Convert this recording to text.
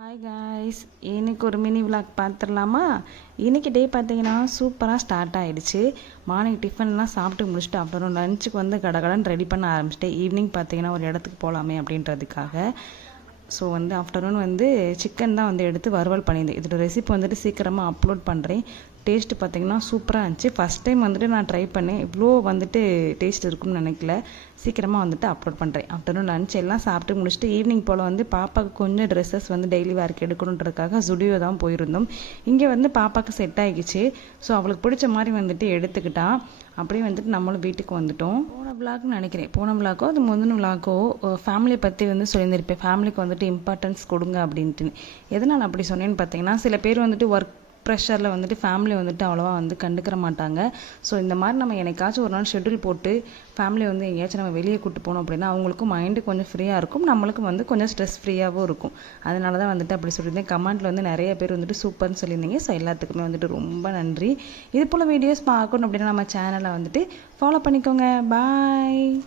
Hi guys, இன்னைக்கு ஒரு mini vlog பார்த்துடலாமா? இன்றைக்கி டே பார்த்தீங்கன்னா சூப்பராக ஸ்டார்ட் ஆகிடுச்சு. மார்னிங் டிஃபன்லாம் சாப்பிட்டு முடிச்சுட்டு அப்புறம் லஞ்சுக்கு வந்து கடகடன்னு ரெடி பண்ண ஆரம்பிச்சிட்டேன். ஈவினிங் பார்த்தீங்கன்னா ஒரு இடத்துக்கு போகலாமே அப்படின்றதுக்காக. ஸோ ஆஃப்டர்நூன் சிக்கன் தான் எடுத்து வறுவல் பண்ணியிருந்தேன். இதோட ரெசிபி சீக்கிரமாக அப்லோட் பண்ணுறேன். டேஸ்ட்டு பார்த்திங்கன்னா சூப்பராக இருந்துச்சு. ஃபஸ்ட் டைம் நான் ட்ரை பண்ணேன். இவ்வளோ டேஸ்ட் இருக்குன்னு நினைக்கல. சீக்கிரமாக அப்லோட் பண்ணுறேன். ஆஃப்டர்நூன் லஞ்ச் எல்லாம் சாப்பிட்டு முடிச்சுட்டு ஈவினிங் போல் பாப்பாவுக்கு கொஞ்சம் ட்ரெஸ்ஸஸ் டெய்லி வேர்க்கு எடுக்கணுன்றதுக்காக ஜுடியோ தான் போயிருந்தோம். இங்கே பாப்பாவுக்கு செட் ஆகிடுச்சு. ஸோ அவளுக்கு பிடிச்ச மாதிரி எடுத்துக்கிட்டா. அப்படியே நம்மளும் வீட்டுக்கு வந்துட்டோம். போன விளாக்னு நினைக்கிறேன். போன விளாக்கோ அது முந்தின விளாக்கோ ஃபேமிலியை பற்றி சொல்லியிருந்திருப்பேன். ஃபேமிலிக்கு இம்பார்ட்டன்ஸ் கொடுங்க அப்படின்ட்டு. எதனால் அப்படி சொன்னேன்னு பார்த்தீங்கன்னா, சில பேர் ஒர்க் ப்ரெஷரில் ஃபேமிலி அவ்வளோவா கண்டுக்கிற மாட்டாங்க. ஸோ இந்த மாதிரி நம்ம என்னைக்காச்சும் ஒரு நாள் ஷெட்யூல் போட்டு ஃபேமிலி எங்கேயாச்சும் நம்ம வெளியே கூட்டு போனோம் அப்படின்னா அவங்களுக்கும் மைண்டு கொஞ்சம் ஃப்ரீயாக இருக்கும், நம்மளுக்கும் கொஞ்சம் ஸ்ட்ரெஸ் ஃப்ரீயாகவும் இருக்கும். அதனால தான் அப்படி சொல்லியிருந்தேன். கமெண்ட்டில் நிறைய பேர் சூப்பர்னு சொல்லியிருந்தீங்க. ஸோ எல்லாத்துக்குமே ரொம்ப நன்றி. இது போல் வீடியோஸ் பார்க்கணும் அப்படின்னா நம்ம சேனலை ஃபாலோ பண்ணிக்கோங்க. பாய்.